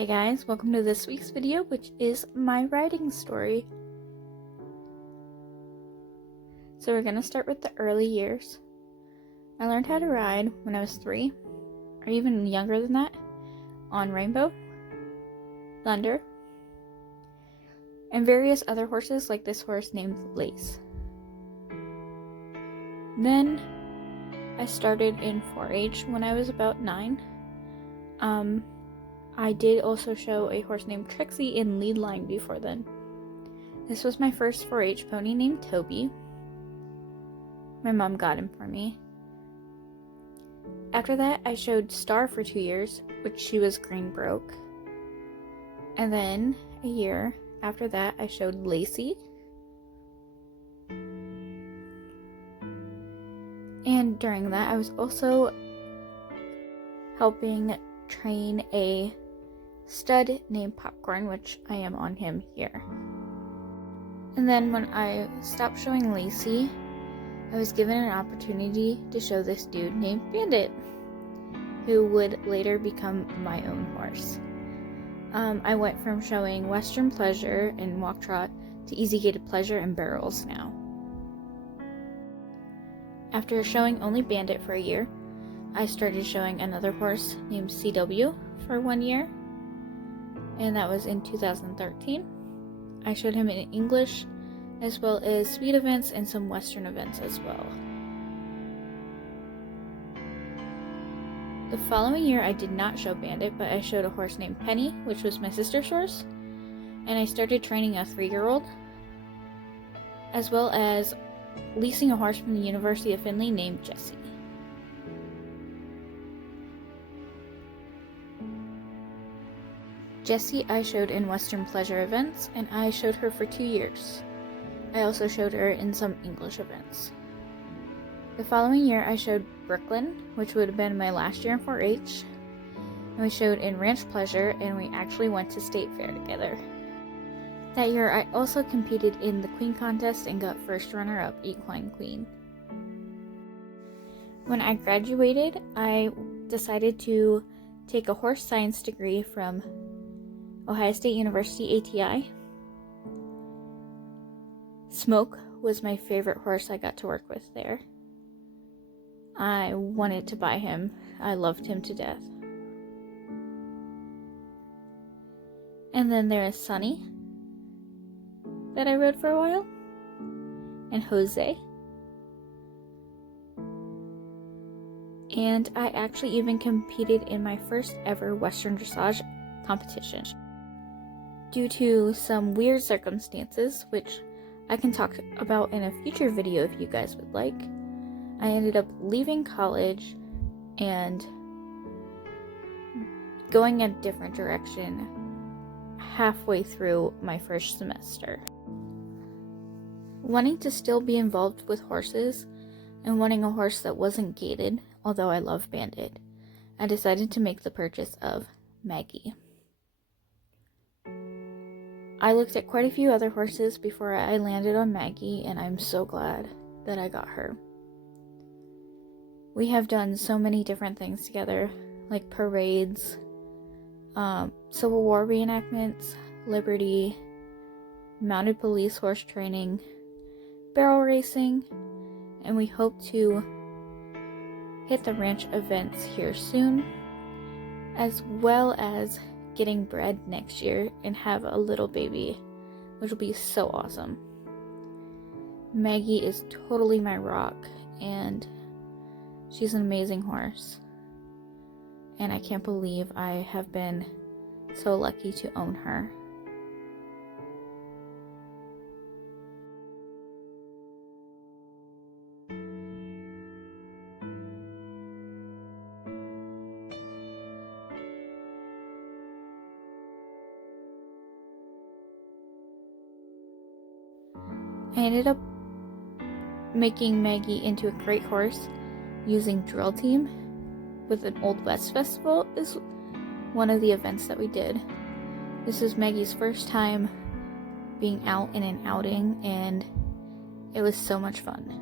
Hey guys, welcome to this week's video, which is my riding story. So we're gonna start with the early years. I learned how to ride when I was 3, or even younger than that, on Rainbow, Thunder, and various other horses like this horse named Lace. Then I started in 4-H when I was about 9. I did also show a horse named Trixie in lead line before then. This was my first 4-H pony named Toby. My mom got him for me. After that, I showed Star for 2 years, which she was green broke. And then a year after that, I showed Lacey. And during that, I was also helping train a stud named Popcorn, which I am on him here. And then when I stopped showing Lacey, I was given an opportunity to show this dude named Bandit, who would later become my own horse. I went from showing Western Pleasure and Walk Trot to Easy Gated Pleasure and Barrels now. After showing only Bandit for a year, I started showing another horse named CW for 1 year, and that was in 2013. I showed him in English, as well as speed events and some Western events as well. The following year, I did not show Bandit, but I showed a horse named Penny, which was my sister's horse, and I started training a 3-year-old, as well as leasing a horse from the University of Findlay named Jessie. Jessie I showed in Western Pleasure events, and I showed her for 2 years. I also showed her in some English events. The following year I showed Brooklyn, which would have been my last year in 4-H, and we showed in Ranch Pleasure, and we actually went to State Fair together. That year I also competed in the Queen contest and got first runner-up Equine Queen. When I graduated, I decided to take a horse science degree from Ohio State University ATI. Smoke was my favorite horse I got to work with there. I wanted to buy him. I loved him to death. And then there is Sunny that I rode for a while, and Jose. And I actually even competed in my first ever Western dressage competition. Due to some weird circumstances, which I can talk about in a future video if you guys would like, I ended up leaving college and going a different direction halfway through my first semester. Wanting to still be involved with horses and wanting a horse that wasn't gated, although I love Bandit, I decided to make the purchase of Maggie. I looked at quite a few other horses before I landed on Maggie, and I'm so glad that I got her. We have done so many different things together, like parades, Civil War reenactments, Liberty, mounted police horse training, barrel racing, and we hope to hit the ranch events here soon, as well as getting bred next year and have a little baby, which will be so awesome. Maggie is totally my rock, and she's an amazing horse, and I can't believe I have been so lucky to own her. I ended up making Maggie into a great horse using Drill Team with an Old West Festival is one of the events that we did. This is Maggie's first time being out in an outing, and it was so much fun.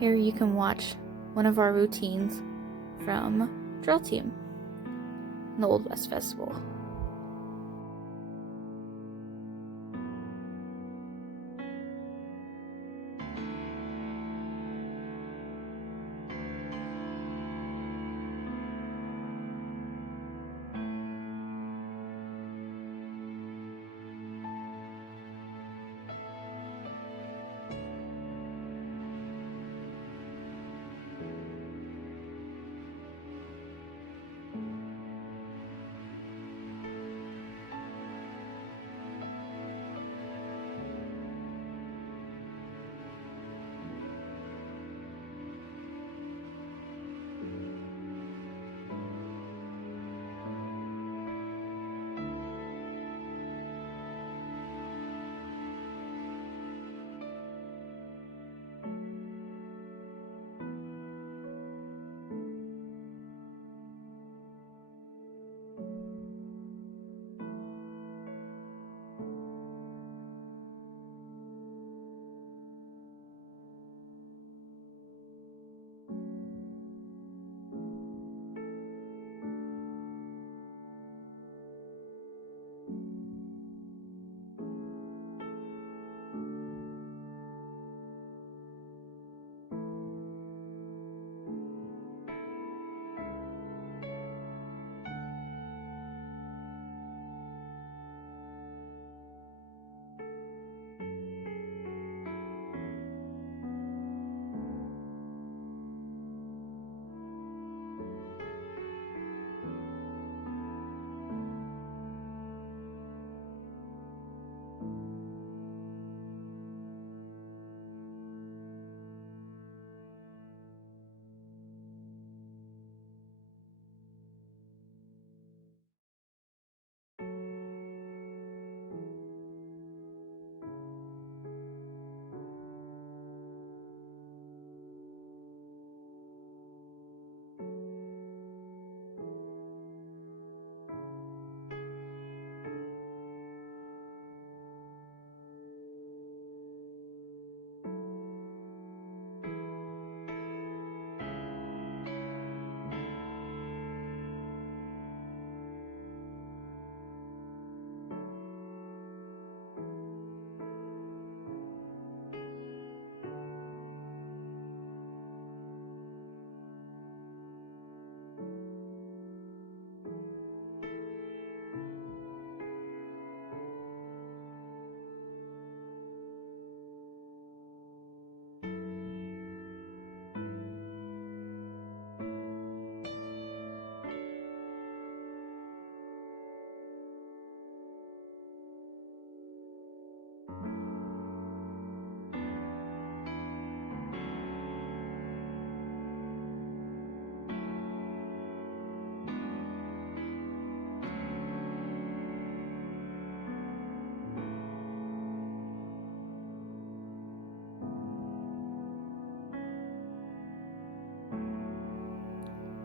Here you can watch one of our routines from Drill Team. the Old West Festival.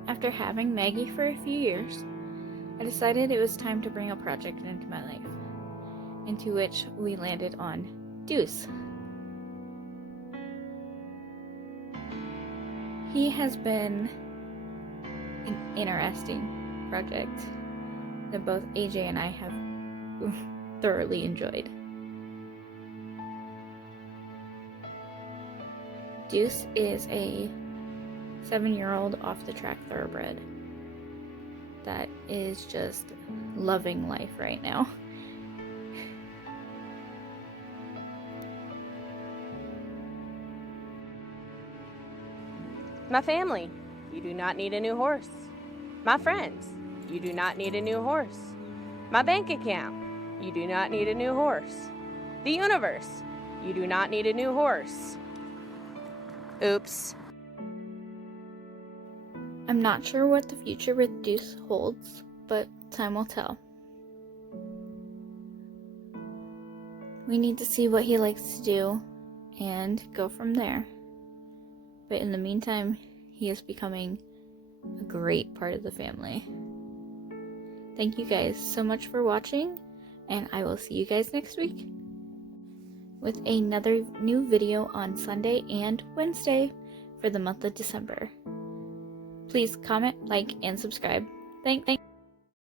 After having Maggie for a few years, I decided it was time to bring a project into my life, into which we landed on Deuce. He has been an interesting project that both AJ and I have thoroughly enjoyed. Deuce is a 7-year-old off-the-track thoroughbred that is just loving life right now. My family, you do not need a new horse. My friends, you do not need a new horse. My bank account, you do not need a new horse. The universe, you do not need a new horse. Oops. I'm not sure what the future with Deuce holds, but time will tell. We need to see what he likes to do and go from there. But in the meantime, he is becoming a great part of the family. Thank you guys so much for watching, and I will see you guys next week with another new video on Sunday and Wednesday for the month of December. Please comment, like, and subscribe. Thanks.